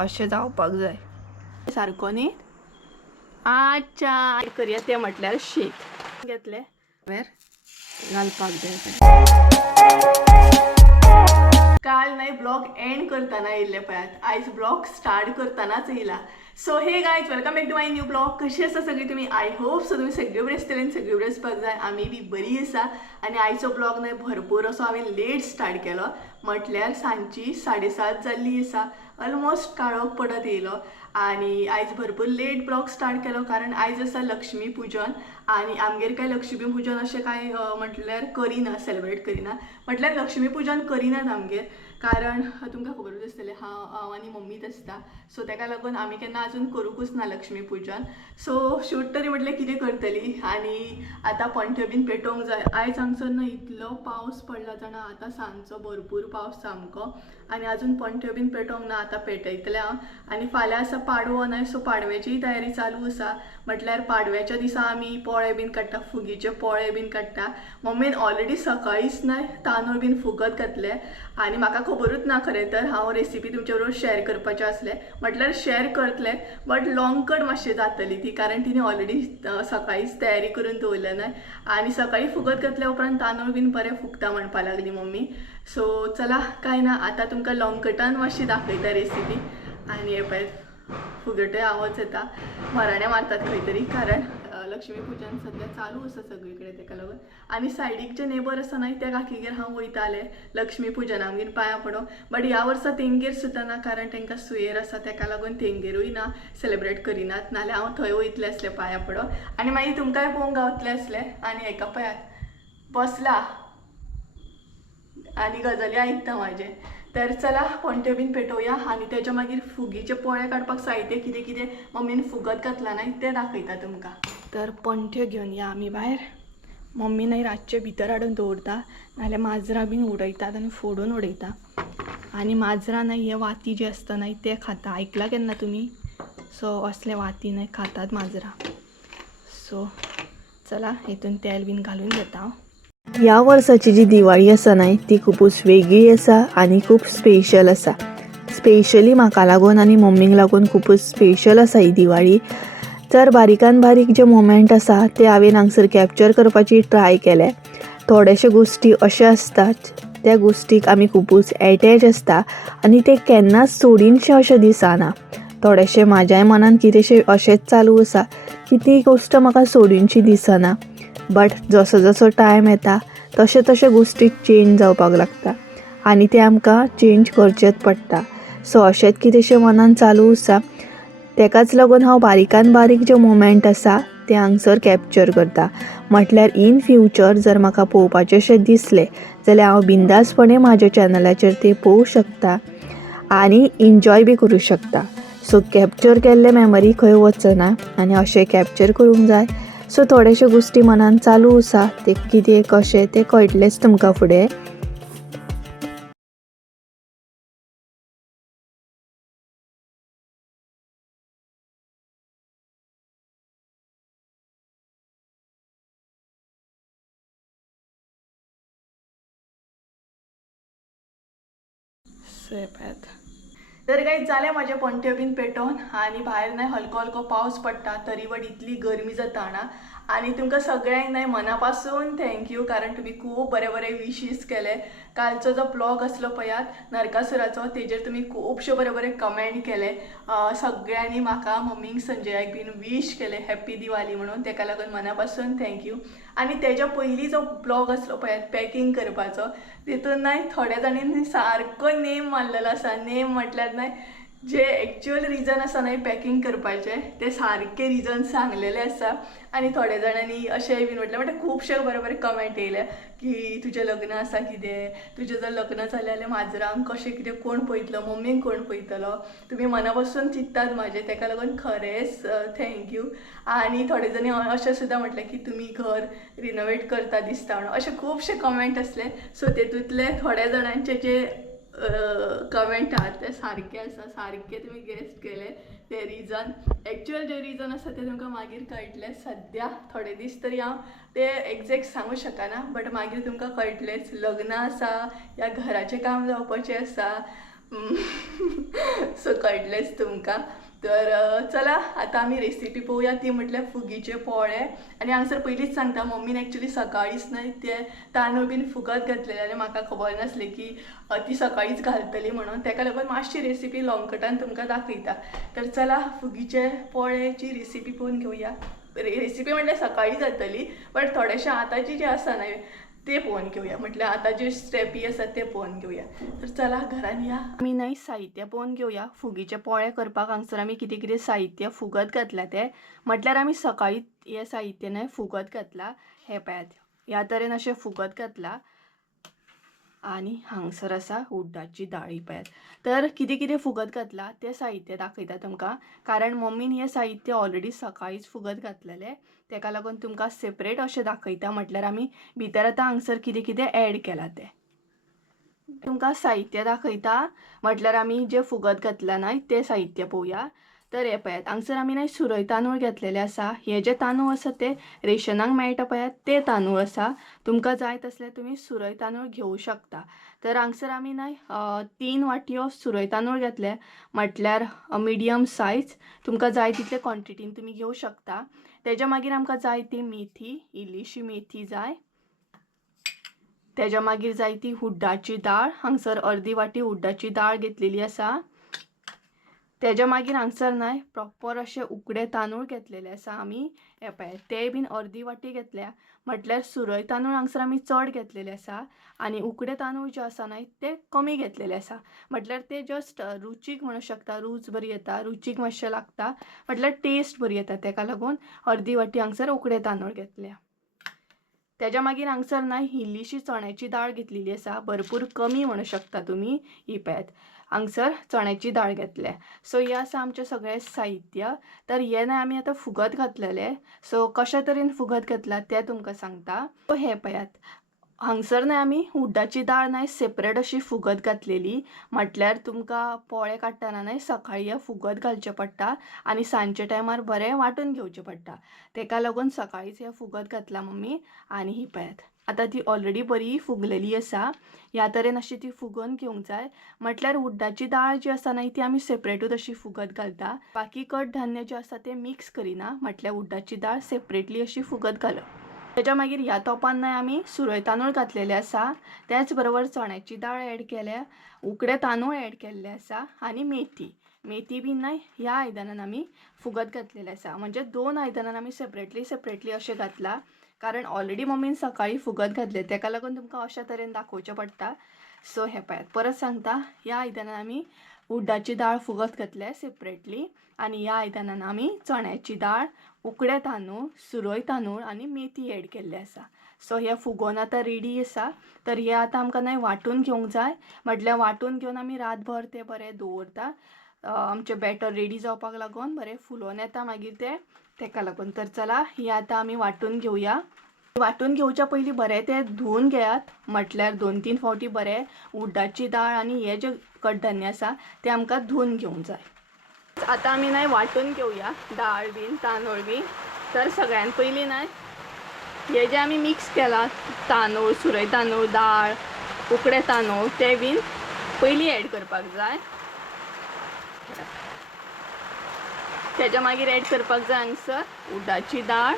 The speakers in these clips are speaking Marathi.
अशें जावपाक जाय सारको न्ही। अच्छा करूया ते म्हटल्यार शीत घेतले घालपाक जाय। काल नाही ब्लॉग एंड करताना येयल्ले पळयात, आयज ब्लॉग स्टार्ट करतानाच येयला। So hey guys welcome back to my new blog. कशी आसा सगळी तुमी? आय होप सो तुमी सगळे बरे आसतले आनी सगळे बरे आसपाक जाय। आमी बी बरी आसा आनी आयचो ब्लॉग न्हय भरपूर असो हांवें लेट स्टार्ट केलो, म्हटल्यार सांजची 7:30 जाल्ली आसा, ऑलमोस्ट काळोख पडत येयलो आनी आयज भरपूर लेट ब्लॉग स्टार्ट केलो कारण आयज आसा लक्ष्मी पुजन आनी आमगेर काय लक्ष्मी पुजन अशें काय म्हटल्यार करिना, सेलिब्रेट करिना, म्हटल्यार लक्ष्मी पुजन करिनात आमगेर कारण तुमकां खबरूच आसतलें हांव आनी मम्मीच आसता। सो ताका लागून आमी केन्ना अजून करूंकूच ना लक्ष्मी पुजन। सो शूट तरी म्हटल्यार कितें करतली आनी आतां पंठ्यो बीन पेटोवंक जाय। आयज हांगसर न्हय इतलो पावस पडला जाणा, आतां सांजचो भरपूर पावस सामको आनी अजून पंठ्यो बीन पेटोवंक ना, आतां पेटयतलें हांव। आनी फाल्यां आसा पाडवो न्हय, सो पाडव्याची तयारी चालू आसा, म्हटल्यार पाडव्याच्या दिसा आमी पोळे बीन काडटा, फुगीचे पोळे बीन काडटा। मम्मीन ऑलरेडी सकाळीच न्हय तांदूळ बीन फुगत घातले आनी म्हाका खबरूच ना खरें तर हांव रेसिपी तुमचे बरोबर शेअर करपाचें आसलें, म्हटल्यार शेअर करतलें बट लॉंग कट मातशें जातली ती कारण तिणें ऑलरेडी सकाळीच तयारी करून दवरल्या न्हय आनी सकाळी फुगत घातल्या उपरांत तांदूळ बीन बरें फुगता म्हणपा लागली मम्मी। सो चला कांय ना, आतां तुमकां लॉंग कटान मातशी दाखयता रेसिपी। आनी हे पळय फुगटे आवाज येता, मराणे मारतात खंय तरी कारण लक्ष्मी पुजन सद्या चालू आसा सगळीकडे ताका लागून। आनी सायडीक जे नेबर आसा न्हय त्या काकीगेर हांव वयतालें लक्ष्मी पुजनाक बीन पांयां पडोवंक, बट ह्या वर्सा तेंगेर सुद्दां ना कारण तांकां सुयेर आसा ताका लागून तेंगेरूय ना, सेलिब्रेट करिनात, नाल्यार हांव थंय वयतलें आसलें पांयां पडोवंक आनी मागीर तुमकांय पळोवंक गावतलें आसलें। आनी हेका पळयात बसला आनी गजाली आयकता म्हाजे। तर चला पंठ्यो बीन पेटोवया आनी तेच्या मागीर फुगीचे पोळे काडपाक साहित्य कितें कितें मम्मीन फुगत घातला न्हय तें दाखयता तुमकां। तर पंठ्यो घेवन या आमी भायर, मम्मी न्हय रातचे भितर हाडून दवरता नाल्यार माजरां बीन उडयतात आनी फोडून उडयता आनी माजरां न्हय हे वाती जे आसता न्हय ते खाता, आयकला केन्ना तुमी? सो असले वाती न्हय खातात माजरां। सो चला हितून तेल बीन घालून घेता हांव। ह्या वर्साची जी दिवाळी आसा न्हय ती खूबच वेगळी आसा आनी खूब स्पेशल आसा, स्पेशली म्हाका लागून आनी मम्मीक लागून खूबच स्पेशल आसा ही दिवाळी। तर बारीकान बारीक जे मोमेंट आसा ते हांवें हांगसर कॅप्चर करपाची ट्राय केले। थोडेशे गोश्टी अशे आसतात त्या गोश्टीक आमी खूबच एटॅच आसता आनी ते केन्नाच सोडिनशे अशें दिसना। थोडेशे म्हाज्याय मनान कितेंशे अशेंच चालू आसा की ती गोश्ट म्हाका सोडिनशी दिसना, बट जसो जसो टायम येता तशे तशे गोश्टी चेंज जावपाक लागता आनी ते आमकां चेंज करचेच पडटा। सो अशेंच कितेंशें मनान चालू आसा, तेकाच लागून हांव बारीकान बारीक जे मोमेंट आसा ते हांगसर कॅप्चर करता। म्हटल्यार इन फ्युचर जर म्हाका पळोवपाचें अशें दिसलें जाल्यार हांव बिंदासपणे म्हाज्या चॅनलाचेर ते पळोवंक शकता आनी एन्जॉय बी करूं शकता। सो कॅप्चर केल्ले मेमरी खंय वचना आनी अशें कॅप्चर करूंक जाय। सो थोडेशे गोश्टी मनान चालू आसा ते कितें कशें ते कळटलेंच तुमकां फुडें। तर काही जालें म्हाजे पंठ्यो बीन पेटोवन आनी भायर न्हय हलको हलको पावस पडटा तरी बट इतली गरमी जाता ना आनी तुमकां सगळ्यांक न्हय मना पासून थँक्यू कारण तुमी खूब बरे बरे विशीस केले। कालचो जो ब्लॉग आसलो पळयात नरकासुराचो तेजेर तुमी खुबशे बरे बरे कमेंट केले, सगळ्यांनी म्हाका मम्मीक संजयाक बीन विश केले हॅप्पी दिवाळी म्हणून, ताका लागून मना पासून थँक्यू। आनी तेच्या पयलीं जो ब्लॉग आसलो पळयात पॅकिंग करपाचो तितून न्हय थोड्या जाणांनी सारको नेम मारलेलो आसा। नेम म्हटल्यार न्हय जे एक्चुअल रिजन आसा न्हय पॅकिंग करपाचें ते सारके रिजन सांगलेले आसा आनी थोड्या जाणांनी अशेंय बीन म्हटलें, म्हणजे खुबशे बरे बरे कमेंट येयले की तुजें लग्न आसा कितें, तुजें जर लग्न जालें जाल्यार माजरांक कशें कितें कोण पळयतलो, मम्मीक कोण पळयतलो, तुमी मना पासून चिंततात म्हाजें ताका लागून खरेंच थँक्यू। आनी थोडे जाणी अशें सुद्दां म्हटलें की तुमी घर रिनोवेट करता दिसता म्हणून, अशे खुबशे कमेंट असले। सो तेतूंतले थोड्या जाणांचे जे कमेंट आहात ते सारके आसा, सारके तुमी गेस्ट केले ते रिजन, एक्चुअल जे रिजन आसा ते तुमकां मागीर कळटलें। सद्या थोडे दीस तरी हांव ते एग्जॅक्ट सांगूं शकना बट मागीर तुमकां कळटलेंच लग्न आसा या घराचें काम जावपाचें आसा, सो कळलेच तुमकां. तर चला आता आम्ही रेसिपी पळोवया. ती म्हटल्यार फुगीचे पोळे. आनी हांगसर पयलींच सांगता, मम्मीन एक्चुअली सकाळींच न्हय ते तांदूळ बीन फुगत घातलेले आनी म्हाका खबर नासलें की ती सकाळींच घालतली म्हणून. ताका लागून मातशी रेसिपी लॉंगकटान तुमकां दाखयता. तर चला फुगीचे पोळेची रेसिपी पळोवन घेवया. रेसिपी म्हटल्यार सकाळी जातली, बट थोडेशे आतांची जे आसा न्हय ते पळोवन घेवया. म्हटल्यार आतां जे स्टेपी आसात ते पळोवन घेवया. तर चला घरान या. आमी न्हय साहित्य पळोवन घेवया. फुगीचे पोळे करपाक हांगसर आमी कितें कितें साहित्य फुगत घातला ते म्हटल्यार आमी सकाळी हे साहित्य न्हय फुगत घातला. हे पळयात, ह्या तरेन अशें फुगत घातला. आनी हांगसर आसा उड्डाची दाळी पळयात. तर कितें कितें फुगत घातला ते साहित्य दाखयता तुमकां, कारण मम्मीन हे साहित्य ऑलरेडी सकाळींच फुगत घातलेले. ताका लागून तुमकां सेपरेट अशें दाखयता. म्हटल्यार आमी भितर आतां हांगसर कितें कितें ॲड केला ते तुमकां साहित्य दाखयता. म्हटल्यार आमी जे फुगत घातला न्हय ते साहित्य पळोवया. तर हे पळयात, हांगसर आमी न्हय सुरय तांदूळ घेतलेले आसा. हे जे तांदूळ आसा ते रेशनाक मेळटा पळयात ते तांदूळ आसा. तुमकां जाय तसले तुमी सुरय तांदूळ घेवं शकता. तर हांगसर आमी न्हय 3 वाटयो सुरय तांदूळ घेतले. म्हटल्यार मिडियम सायज. तुमकां जाय तितले क्वॉन्टिटीन तुमी घेवं शकता. तेज्या मागीर आमकां जाय ती मेथी, इल्लीशी मेथी जाय. तेज्या मागीर जाय ती उड्डाची दाळ. हांगसर अर्दी वाटी उड्डाची दाळ घेतलेली आसा. तेज्या मागीर हांगसर न्हय प्रॉपर अशे उकडे तांदूळ घेतलेले आसा आमी. हे पळय ते बीन अर्दी वाटी घेतल्या. म्हटल्यार सुरय तांदूळ हांगसर आमी चड घेतलेले आसा आनी उकडे तांदूळ जे आसा न्हय ते कमी घेतलेले आसा. म्हटल्यार ते जस्ट रुचीक म्हणू शकता, रूच बरी येता, रुचीक मातशें लागता, म्हटल्यार टेस्ट बरी येता. ताका लागून अर्दी वाटी हांगसर उकडे तांदूळ घेतल्या. तेज्या मागीर हांगसर न्हय इल्लीशी चण्याची दाळ घेतलेली आसा. भरपूर कमी म्हणू शकता तुमी. ही पळयात हांगसर चण्याची दाळ घेतल्या. सो हे आसा आमचे सगळे साहित्य. तर हे न्हय आमी आतां फुगत घातलेले. सो कशा तरेन फुगत घातला ते तुमकां सांगता. सो हे पळयात, हांगसर न्हय आमी उड्डाची दाळ न्हय सेपरेट अशी फुगत घातलेली. म्हटल्यार तुमकां पोळे काडटना न्हय सकाळी हे फुगत घालचें पडटा आनी सांजचे टायमार बरें वांटून घेवचें पडटा. ताका लागून सकाळींच हे फुगत घातला मम्मी. आनी ही पळयात आतां ती ऑलरेडी बरी फुगलेली आसा. ह्या तरेन अशी ती फुगोवन घेवंक जाय. म्हटल्यार उड्डाची दाळ जी आसा न्हय ती आमी सेपरेटूच अशी फुगत घालता. बाकी कडधान्य जे आसा ते मिक्स करिना. म्हटल्यार उड्डाची दाळ सेपरेटली अशी फुगत घालप. तेज्या मागीर ह्या तोपान न्हय आमी सुरय तांदूळ घातलेले आसा. त्याच बरोबर चण्याची दाळ ॲड केल्या, उकडे तांदूळ ॲड केल्ले आसा आनी मेथी बीन न्हय ह्या आयदनान आमी फुगत घातलेले आसा. म्हणजे 2 आयदनान आमी सेपरेटली अशें घातला, कारण ऑलरेडी मम्मीन सकाळी फुगत घातले. ताका लागून तुमकां अशा तरेन दाखोवचें पडटा. सो हे पळयात परत सांगता, ह्या आयदनान आमी उड्डाची दाळ फुगत घातल्या सेपरेटली आनी ह्या आयदनान आमी चण्याची दाळ, उकडे तांदूळ, सुरय तांदूळ आनी मेथी ॲड केल्ले आसा. सो हे फुगोवन आतां रेडी आसा. तर हे आतां आमकां न्हय वांटून घेवंक जाय. म्हटल्यार वांटून घेवन आमी रातभर ते बरें दवरता. आमचें बॅटर रेडी जावपाक लागून बरें फुलोवन येता मागीर ते. ताका लागून तर चला हे आतां आमी वांटून घेवया. वांटून घेवच्या पयलीं बरें ते धुवन घेयात. म्हटल्यार 2-3 फावटी बरें उड्डाची दाळ आनी हे जे कडधान्य आसा ते आमकां धुवन घेवंक जाय. आतां आमी न्हय वांटून घेवया दाळ बीन तांदूळ बीन. तर सगळ्यान पयलीं न्हय हे जे आमी मिक्स केला तांदूळ, सुरय तांदूळ, दाळ, उकडे तांदूळ ते बीन पयलीं ॲड करपाक जाय. तेज्या मागीर ॲड करपाक जाय हांगसर उड्डाची दाळ.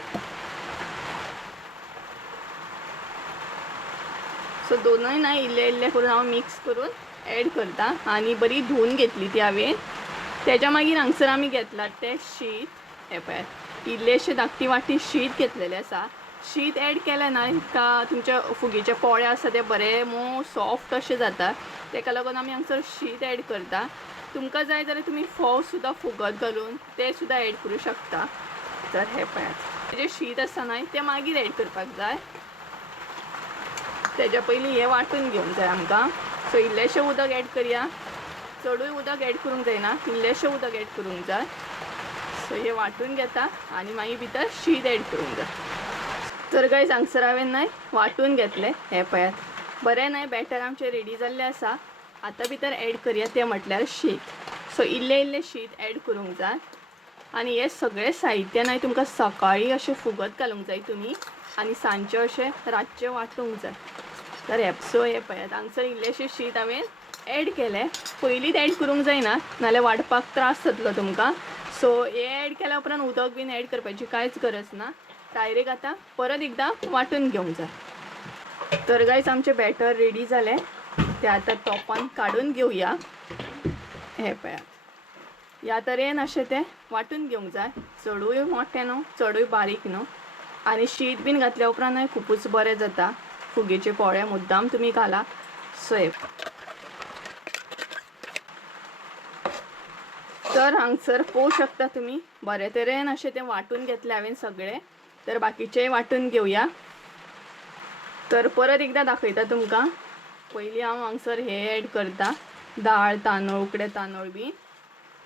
सो दोनूय न्हय इल्ले इल्ले करून हांव मिक्स करून ॲड करता आनी बरी धुवन घेतली ती हांवें. तेज्या मागीर हांगसर आमी घेतलात ते शीत. हे पळयात इल्लेशे धाकटी वाटी शीत घेतलेले आसा. शीत ॲड केलें न्हय का तुमचे फुगीचे पोळे आसा ते बरे मोव सॉफ्ट अशे जाता. ताका लागून आमी हांगसर शीत ॲड करता. तुमकां जाय जाल्यार तुमी फोव सुद्दां फुगत घालून ते सुद्दां ॲड करूं शकता. तर हे पळयात जे शीत आसा न्हय ते मागीर ॲड करपाक जाय. तेज्या पयलीं हे वांटून घेवंक जाय आमकां. सो इल्लेशें उदक ॲड करया. चडूय उदक ॲड करूंक जायना, इल्लेशें उदक ॲड करूंक जाय. सो हे वांटून घेता आनी मागीर भितर शीत ॲड करूंक जाय. तर गायज हांगसर हांवें न्हय वांटून घेतले. हे पळयात बरें न्हय बॅटर आमचें रेडी जाल्लें आसा. आतां भितर ॲड करया ते म्हटल्यार शीत. सो इल्ले इल्ले शीत ॲड करूंक जाय आनी हे सगळें साहित्य न्हय तुमकां सकाळीं अशें फुगत घालूंक जाय तुमी आनी सांजचें अशें रातचें वांटूंक जाय. तर सो हे पळयात हांगसर इल्लेशें शीत हांवें ॲड केले पयलींच ॲड करूंक जायना नाल्यार वाडपाक त्रास जातलो तुमकां. सो हे ॲड केल्या उपरांत उदक बीन ॲड करपाची कांयच गरज ना. डायरेक्ट आतां परत एकदां वांटून घेवंक जाय. तर गायज आमचे बॅटर रेडी जालें ते आतां टॉपान काडून घेवया. हे पळयात ह्या तरेन अशें तें वांटून घेवंक जाय. चडूय मोठें न्हू चडूय बारीक न्हू. आनी शीत बीन घातल्या उपरांत खुबूच बरें जाता. फुगेचे पोळे मुद्दाम तुमी घाला. सो तर हांगसर पळोवंक शकता तुमी बरे तरेन अशें तें वांटून घेतलें हांवें सगळें. तर बाकीचेय वांटून घेवया. तर परत एकदां दाखयता तुमकां. पयलीं हांव हांगसर हे ॲड करता दाळ तांदूळ उकडे तांदूळ बीन.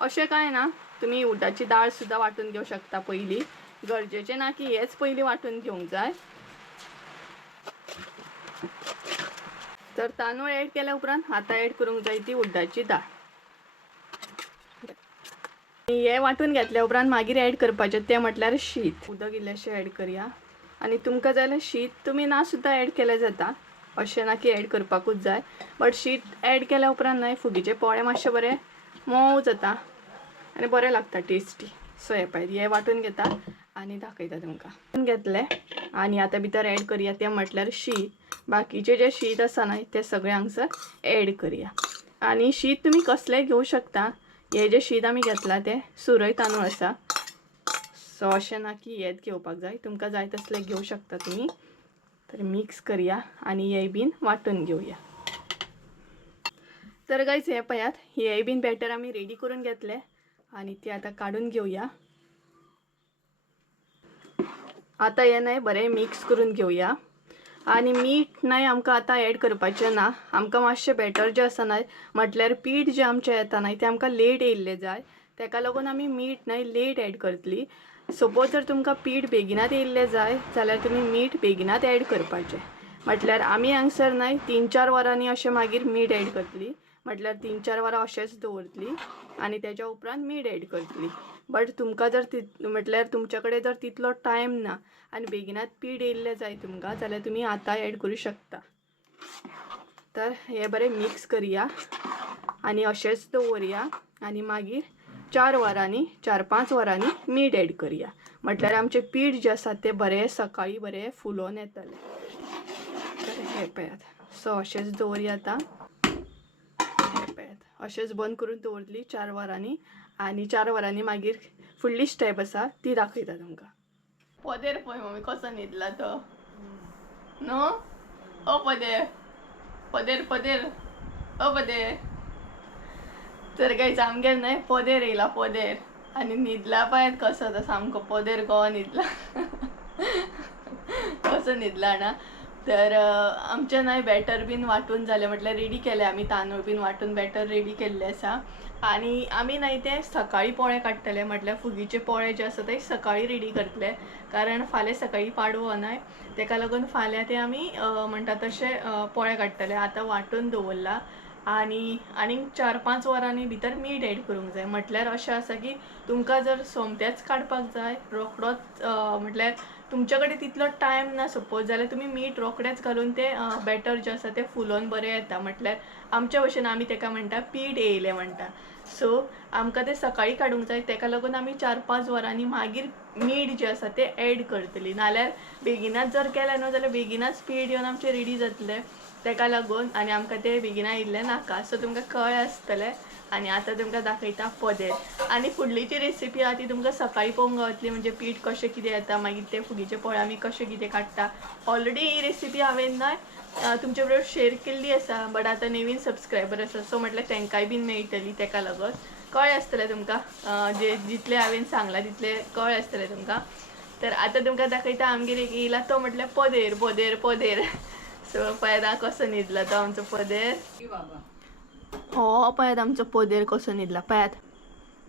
अशें कांय ना तुमी उडदाची दाळ सुद्दां वांटून घेवंक शकता पयलीं. गरजेचें ना की हेच पयलीं वांटून घेवंक जाय. तर तांदूळ ॲड केल्या उपरांत आतां ॲड करूंक जाय ती उडदाची दाळ. हे वांटून घेतल्या उपरांत मागीर ॲड करपाचें तें म्हटल्यार शीत. उदक इल्लेशें ॲड करया. आनी तुमकां जाल्यार शीत तुमी ना सुद्दां ॲड केलें जाता. अशें ना की ॲड करपाकूच जाय. बट शीत ॲड केल्या उपरांत न्हय फुगीचे पोळे मातशे बरे मोव जाता आनी बरें लागता टेस्टी. सो हे पळय हे वांटून घेता आनी दाखयता तुमकां. घेतलें आनी आतां भितर ॲड करया तें म्हटल्यार शीत. बाकीचे जे शीत आसा न्हय ते सगळें हांगसर ॲड करया. आनी शीत तुमी कसलेंय घेवं शकता. हे जे शीत आमी घेतला ते सुरय तांदूळ आसा. सो अशें ना की हेच घेवपाक जाय तुमकां जाय तसलें घेवं शकता तुमी. तर मिक्स करया आनी हे बीन वांटून घेवया. तर गायज हे पळयात हे बीन बॅटर आमी रेडी करून घेतले आनी ती आतां काडून घेवया. आतां हे न्हय बरें मिक्स करून घेवया. आनी मीठ न्हय आमकां आतां ॲड करपाचें ना. आमकां मातशें बॅटर जें आसा न्हय म्हटल्यार पीठ जें आमचें येता न्हय तें आमकां लेट येयल्लें जाय. तेका लागून आमी मीठ न्हय लेट ॲड करतलीं. सपोज जर तुमकां पीठ बेगिनात येयल्लें जाय जाल्यार तुमी मीठ बेगिनात ॲड करपाचें. म्हटल्यार आमी हांगसर न्हय 3-4 वरांनी अशें मागीर मीठ ॲड करतलीं. म्हटल्यार 3-4 वरां अशेंच दवरतलीं आनी तेच्या उपरांत मीठ ॲड करतलीं. बट तुमकां जर म्हटल्यार तुमचे कडेन जर तितलो टायम ना आनी बेगिनात पीठ येयल्लें जाय तुमकां जाल्यार तुमी आतां ॲड करूं शकता. तर हे बरें मिक्स करया आनी अशेंच दवरया आनी मागीर 4-5 वरांनी मीठ ॲड करया. म्हटल्यार आमचें पीठ जें आसा तें बरें सकाळीं बरें फुलोन येतलें. तर हे पळयात सो अशेंच दवरया आतां. हे पळयात अशेंच बंद करून दवरतलीं 4 वरांनी आनी 4 वरांनी मागीर फुडली स्टेप आसा ती दाखयता तुमकां. पदेर पळय मम्मी कसो न्हिदला तो न्हू. ओ पदेर पदेर पदेर ओ पदेर. तर गायज आमगेर न्हय पदेर येयला पदेर आनी न्हिदला पळयात कसो तो सामको पदेर कहो न्हिदला. कसो न्हिदला ना. तर आमचें न्हय बॅटर बीन वांटून जालें म्हटल्यार रेडी केलें आमी तांदूळ बीन वांटून बॅटर रेडी केल्लें आसा. आनी आमी न्हय ते सकाळीं पोळे काडटले म्हटल्यार फुगीचे पोळे जे आसा ते सकाळीं रेडी करतले. कारण फाल्यां सकाळीं पाडवो न्हय तेका लागून फाल्यां ते आमी म्हणटा तशे पोळे काडटले. आतां वांटून दवरला आनी आनीक 4-5 वरांनी भितर मीठ ॲड करूंक जाय. म्हटल्यार अशें आसा की तुमकां जर सोमतेच काडपाक जाय रोखडोच म्हटल्यार तुमचे कडेन तितलो टायम ना सपोज जाल्यार तुमी मीठ रोखडेंच घालून तें बॅटर जें आसा तें फुलोवन बरें येता. म्हटल्यार आमच्या भशेन आमी तेका म्हणटा पीठ येयलें म्हणटा. सो आमकां तें सकाळीं काडूंक जाय तेका लागून आमी 4-5 वरांनी मागीर मीठ जें आसा तें ॲड करतलीं. नाल्यार बेगिनाच जर केलें न्हू जाल्यार बेगिनाच पीठ येवन आमचें रेडी जातलें तेका लागून आनी आमकां तें बेगिना येयल्लें नाका. सो तुमकां कळ्ळें आसतलें. आनी आतां तुमकां दाखयता पदेर. आनी फुडली जी रेसिपी आहा ती तुमकां सकाळीं पळोवंक गावतली म्हणजे पीठ कशें कितें येता मागीर ते फुगीचे पोळे आमी कशें कितें काडटा. ऑलरेडी ही रेसिपी हांवें न्हय तुमचे बरोबर शेअर केल्ली आसा. बट आतां नवीन सबस्क्रायबर आसा सो म्हटल्यार तांकांय बीन मेळटली तेका लागून कळ्ळें आसतलें तुमकां. जितलें हांवें सांगलां तितलें कळ्ळें आसतलें तुमकां. तर आतां तुमकां दाखयता आमगेर एक येयला तो म्हटल्यार पदेर पदेर पदेर. सो पळयता कसो न्हिदला तो आमचो पदेर. हो पळयात आमचो पदेर कसो न्हिदला पळयात.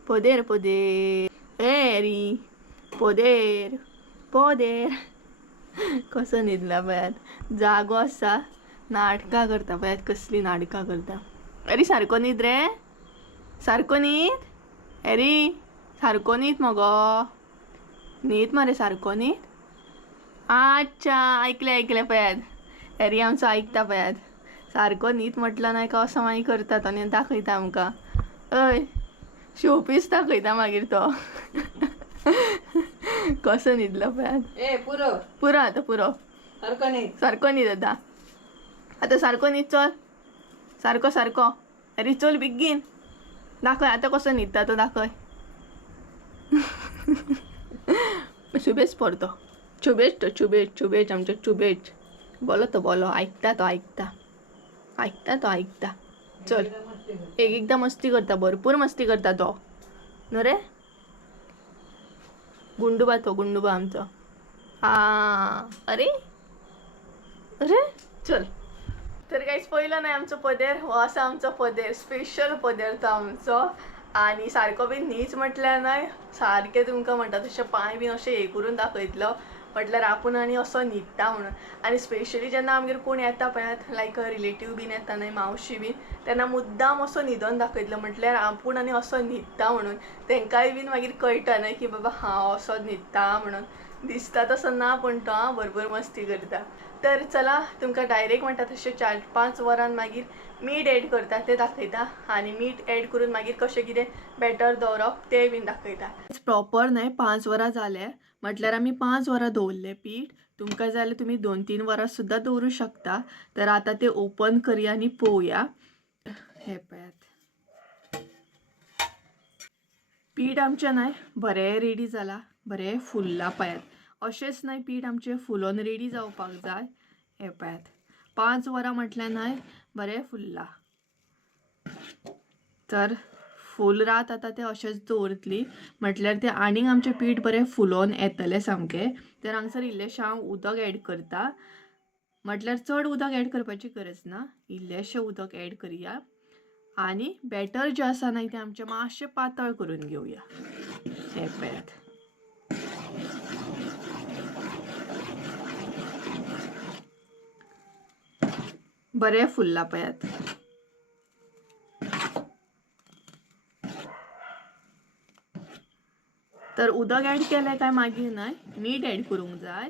पदेर पदेर एरी पदेर पदेर कसो न्हिदला पळयात. जागो आसा नाटकां करता पळयात कसली नाटकां करता. एरी सारको न्हीद रे सारको न्हीद. एरी सारको न्हीद मगो न्हीद मरे सारको न्हीद. अच्छा ऐकलें ऐकलें पळयात एरी आमचो आयकता पळयात. सारको न्हीद म्हटलं नाही का असं मागीर करतात आनी दाखयता आमकां. हय शोपीस दाखयता मागीर तो. कसो न्हिदलो पळय. पुरो पुरो आतां पुरो. सारको न्ही. सारको न्हीद आतां सारको न्हीद चल. सारको सारको. अरे चल बेगीन. दाखय आतां कसो न्हिदता तो दाखय. शुभेश परतो. चुबेज तो चुबेज आमचो चुबेज. बोलो तो बोलो ऐकता तो ऐकता. ऐकता तो ऐकता. चल एकदा मस्ती करता भरपूर मस्ती करता तो न्हू रे. गुंडूबा तो गुंडूबा आमचो. अरे अरे चल. तर काहीच पहिलं नाही आमचो पदेर हो असा आमचो पदेर स्पेशल पदेर तो आमचो. आणि सारको बीन न्हीच म्हटल्यार नाही सारकें तुमकां म्हणटा तशें पांय बीन अशें हे करून दाखयतलो म्हटल्यार आपूण आनी असो न्हिदता म्हणून. आनी स्पेशली जेन्ना आमगेर कोण येता पळयात लायक रिलेटीव बीन येता न्हय मावशी बीन तेन्ना मुद्दाम असो न्हिदोन दाखयतलो म्हटल्यार आपूण आनी असो न्हिदता म्हणून तेंकाय बीन मागीर कळटा न्हय की बाबा हांव असो न्हिदता म्हणून. दिसता तसो ना पूण तो भरपूर मस्ती करता. तर चला तुमकां डायरेक्ट म्हणटा तशें 4-5 वरान मागीर मीठ एड करता ते दाखयता. आनी मीठ एड करून मागीर कशें कितें बॅटर दवरप तें बीन दाखयता. प्रॉपर न्हय 5 वरां जाले म्हटल्यार आमी 5 वरां दवरलें पीठ. तुमकां जाय जाल्यार तुमी 2-3 वरां सुद्दां दवरूं शकता. तर आतां ते ओपन करया आनी पळोवया. हे पळयात पीठ आमचें न्हय बरें रेडी जाला. बरें फुल्ला पळयात. अशेंच न्हय पीठ आमचें फुलोन रेडी जावपाक जाय. हे पळयात 5 वरां म्हटल्यार न्हय बरें फुल्ला. तर फूल रात आतां तें अशेंच दवरतली म्हटल्यार तें आनीक आमचें पीठ बरें फुलोन येतलें सामकें. तर हांगसर इल्लेशें हांव उदक एड करता. म्हटल्यार चड उदक एड करपाची गरज ना. इल्लेशें उदक एड करया. आनी बॅटर जें आसा न्हय तें आमचें मातशें पातळ करून घेवया. हे पळयात बरें फुल्ला पळयात. तर उदक एड केलें काय मागीर न्हय मीठ एड करूंक जाय.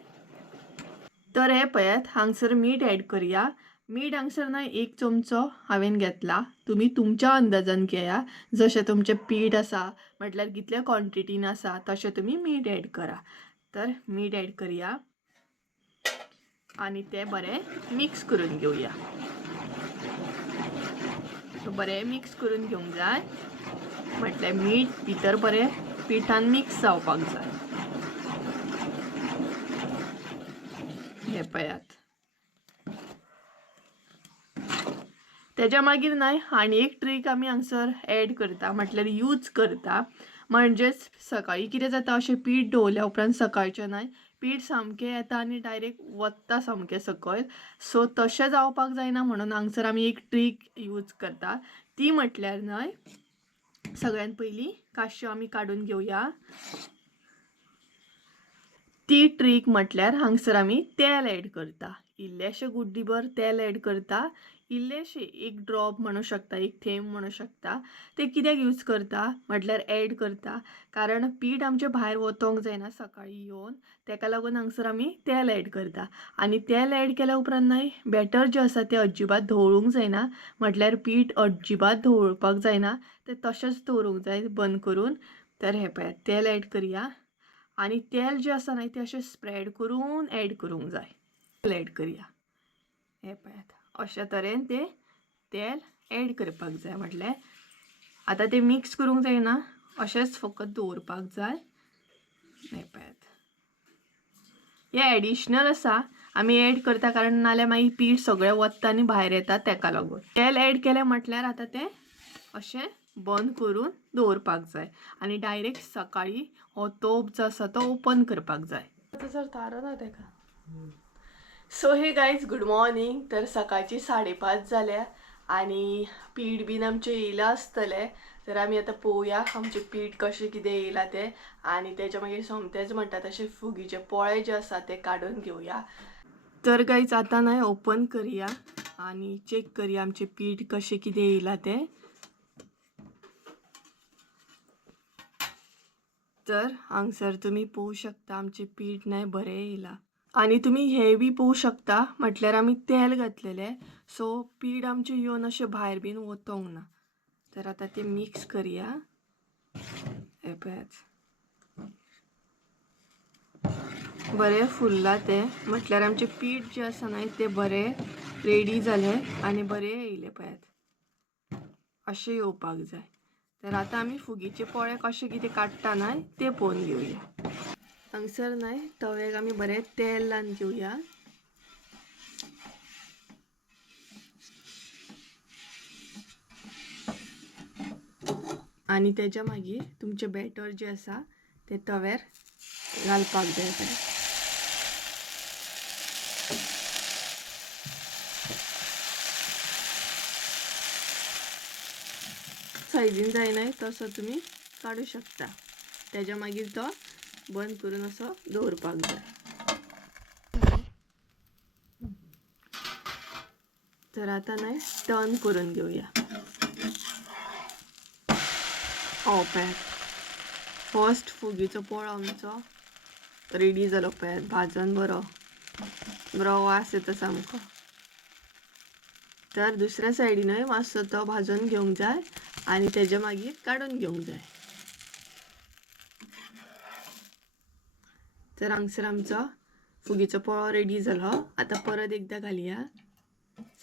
तर हे पळयात हांगसर मीठ एड करया. मीठ हांगसर न्हय 1 चमचो हांवें घेतला. तुमी तुमच्या अंदाजान घेया. जशें तुमचें पीठ आसा म्हटल्यार कितल्या क्वॉन्टिटीन आसा तशें तुमी मीठ एड करा. तर मीठ एड करया आनी तें बरें मिक्स करून घेवया. बरें मिक्स करून घेवंक जाय. म्हटल्यार मीठ भितर बरें पिठान मिक्स जावपाक जाय. हे पळयात तेज्या मागीर न्हय आनी एक ट्रीक आमी हांगसर एड करता म्हटल्यार यूज करता. म्हणजेच सकाळी कितें जाता अशें पीठ दवरल्या उपरांत सकाळचें न्हय पीठ सामकें येता आनी डायरेक्ट वत्ता सामकें सकयल. सो तशें जावपाक जायना म्हणून हांगसर आमी एक ट्रीक यूज करता. ती म्हटल्यार न्हय सगळ्यान पयलीं काश्यो आमी काडून घेवया. ती ट्रीक म्हटल्यार हांगसर आमी तेल एड करता. इल्लेशें गुड्डीभर तेल एड करता. इल्लेशें 1 ड्रॉप म्हणू शकता 1 थेंब म्हणू शकता. ते कित्याक यूज करता म्हटल्यार एड करता कारण पीठ आमचें भायर वचोंक जायना सकाळी येवन तेका लागून हांगसर आमी तेल एड करता. आनी तेल एड केल्या उपरांत न्हय बॅटर जें आसा तें अजिबात धवळूंक जायना. म्हटल्यार पीठ अजिबात धवळपाक जायना. तें तशेंच दवरूंक जाय बंद करून. तर हे पळयात तेल एड करया. आनी तेल जें आसा न्हय तें अशें स्प्रेड करून एड करूंक जाय. तेल एड करया. हे पळयात अशा तरेन तें तेल एड करपाक जाय. म्हटल्यार आतां तें मिक्स करूंक जायना अशेंच फकत दवरपाक जाय. हे पळयात हे एडिशनल आसा आमी एड करता कारण नाल्यार मागीर पीठ सगळें वत्ता आनी भायर येता तेका लागून. तेल एड केलें म्हटल्यार आतां तें अशें बंद करून दवरपाक जाय आनी डायरेक्ट सकाळी हो तोप जो आसा तो ओपन करपाक जाय. जर तारो ना तेका. So hey guys good morning. तर सकाळची 5:30 जाल्या आनी पीठ बीन आमचें येयलां आसतलें. तर आमी आतां पळोवया आमचें पीठ कशें कितें येयलां तें आनी तेच्या मागीर सोमतेच म्हणटा तशें फुगीचे पोळे जे आसा ते काडून घेवया. तर गायज आतां न्हय ओपन करया आनी चेक करया आमचें पीठ कशें कितें येयलां तें. तर हांगसर तुमी पळोवंक शकता आमचें पीठ न्हय बरें येयलां. आणि तुम्ही हे बी पोवू शकता म्हटल्यार आमी तेल घातलेलें, सो पीठ आमचें येवन अशें भायर बीन वतोंक ना. तर आतां ते मिक्स करया. हे पळयात, बरें फुल्ला तें, म्हटल्यार आमचें पीठ जें आसा न्हय तें बरें रेडी जालें आनी बरें येयलें. पळयात, अशें येवपाक जाय. तर आतां आमी फुगीचे पोळे कशे कितें काडटा न्हय ते पळोवन घेवया. हांगसर न्हय तव्याक आमी बरें तेल लावन घेवया. आनी तेच्या मागीर तुमचें बॅटर जें आसा तें तव्यार घालपाक जाय. सायजीन जायना तसो तुम्ही काडू शकता. तेच्या मागीर तो बंद करून असो दवरपाक जाय. तर आतां न्हय टर्न करून घेवया. पळयात, फर्स्ट फुगीचो पोळो आमचो रेडी जालो. पळयात, भाजून बरो वास येता सामको. तर दुसऱ्या सायडीनय मातसो तो भाजून घेवंक जाय आनी तेच्या मागीर काडून घेवंक जाय. तर हांगसर आमचो फुगीचो पोळो रेडी जालो. आतां परत एकदा घालया.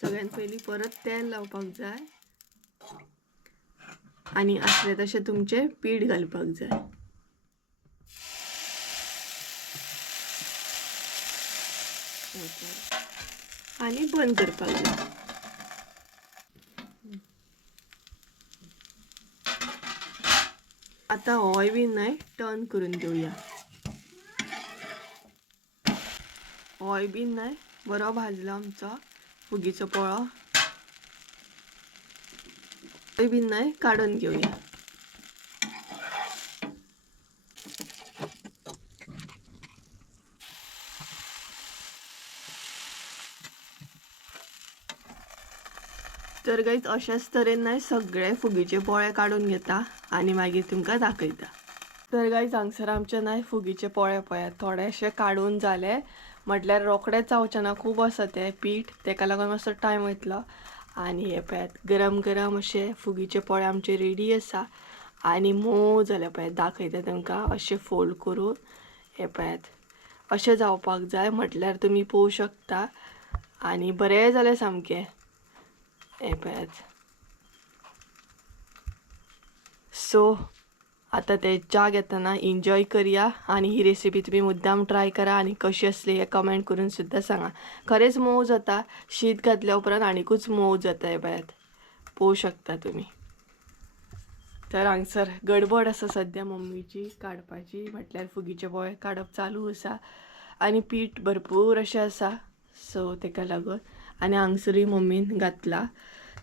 सगळ्यान पयलीं परत तेल लावपाक जाय आनी असलें तशें तुमचें पीठ घालपाक जाय. आनी बंद करपाक जाय. आतां होय बीन न्हय टर्न करून घेवया. होय बीन न्हय बरो भाजलो आमचो फुगीचो पोळो. होय बीन न्हय काडून घेवया. तर गायज अशाच तरेन न्हय सगळे फुगीचे पोळे काडून घेता आनी मागीर तुमकां दाखयता. तर गायज हांगसर आमचे न्हय फुगीचे पोळे पळयात थोडेशे काडून जाले. म्हटल्यार रोखडेच जावचे ना, खूब आसा तें पीठ, तेका लागून मातसो टायम वयतलो. आनी हे पळयात गरम गरम अशे फुगीचे पोळे आमचे रेडी आसा आनी मोव जाले. पळयात दाखयता तुमकां अशे फोल्ड करून. हे पळयात अशें जावपाक जाय, म्हटल्यार तुमी पळोवू शकता. आनी बरें जालें सामकें. हे पळयात. सो आतां ते च्या घेतना एन्जॉय करया आनी ही रेसिपी तुमी मुद्दाम ट्राय करा आनी कशी असली हे कमेंट करून सुद्दां सांगा. खरेंच मोव जाता, शीत घातल्या उपरांत आनीकूच मोव जाता. हे पळयात पळोवू शकता तुमी. तर हांगसर गडबड आसा सद्या मम्मीची काडपाची, म्हटल्यार फुगीचे पोळे काडप चालू आसा आनी पीठ भरपूर अशें आसा, सो तेका लागून. आनी हांगसरूय मम्मीन घातला.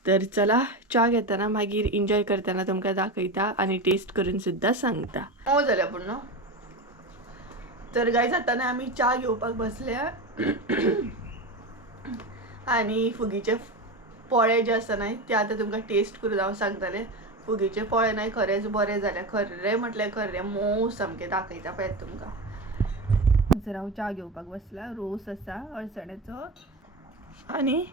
तर चला च्या घेतना मागीर एन्जॉय करतना तुमकां दाखयता आनी टेस्ट करून सुद्दां सांगता. मोव जाल्या पूण न्हू. तर गायज आतां न्हय आमी च्या घेवपाक बसल्या आनी फुगीचे पोळे जे आसा न्हय ते आतां तुमकां टेस्ट करून हांव सांगतलें. फुगीचे पोळे न्हय खरेंच बरें जाले, खरें म्हटल्यार खरें मोव सामकें. दाखयता पळयात तुमकां. हांगसर हांव च्या घेवपाक बसला. रोस आसा अळसाण्याचो आनी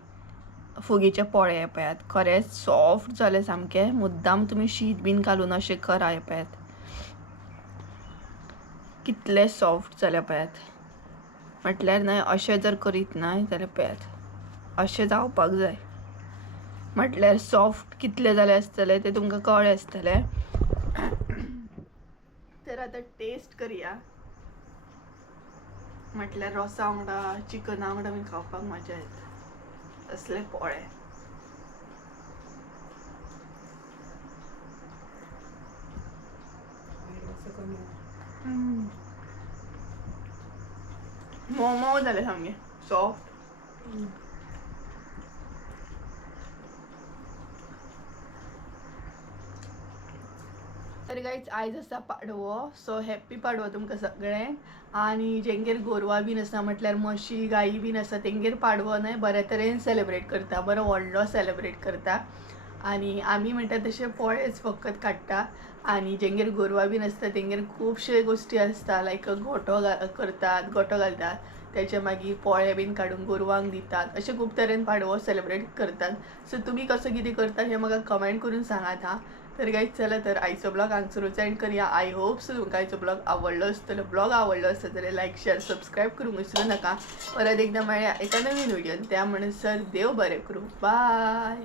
फुगीचे पोळे. हे पळयात खरेंच सॉफ्ट जाले सामके. मुद्दाम तुमी शीत बीन घालून अशें करा. हे पळयात कितले सॉफ्ट जाले. पळयात म्हटल्यार न्हय अशें जर करीत न्हय जाल्यार पळयात अशें जावपाक जाय. म्हटल्यार सॉफ्ट कितले जाले आसतले ते तुमकां कळ्ळें आसतलें. तर आतां टेस्ट करया. म्हटल्यार रोसा वांगडा चिकना वांगडा बीन खावपाक मजा येता असले पोळे. मोव मोव जाले सामके सॉफ्ट. तर गायज आयज आसा पाडवो, सो हॅप्पी पाडवो तुमकां सगळ्यांक. आनी जेंगेर गोरवां बीन आसा म्हटल्यार म्हशी गायी बीन आसा तेंगेर पाडवो न्हय बऱ्या तरेन सेलेब्रेट करता, बरो व्हडलो सेलेब्रेट करता. आनी आमी म्हणटा तशे पोळेच फकत काडटा. आनी जेंगेर गोरवां बीन आसता तेंगेर खुबशे गोश्टी आसता, लायक गोठो करतात, गोठो घालतात. त्याच्या मागीर पोळे बीन काडून गोरवांक दितात. अशे खूब तरेन पाडवो सेलिब्रेट करतात. सो तुम्ही कसं कितें करता हे म्हाका कमेंट करून सांगात हा. तर गाईज चला तर आयचो ब्लॉग हांगसरूच एंड करूया. आय होप सो तुमकां आयचो ब्लॉग आवडलो आसतलो. ब्लॉग आवडलो आसता जाल्यार लायक शेअर सबस्क्राईब करूंक विसरू नका. परत एकदा मेळया एका नवीन व्हिडिओन. त्या म्हणसर देव बरें करूं. बाय.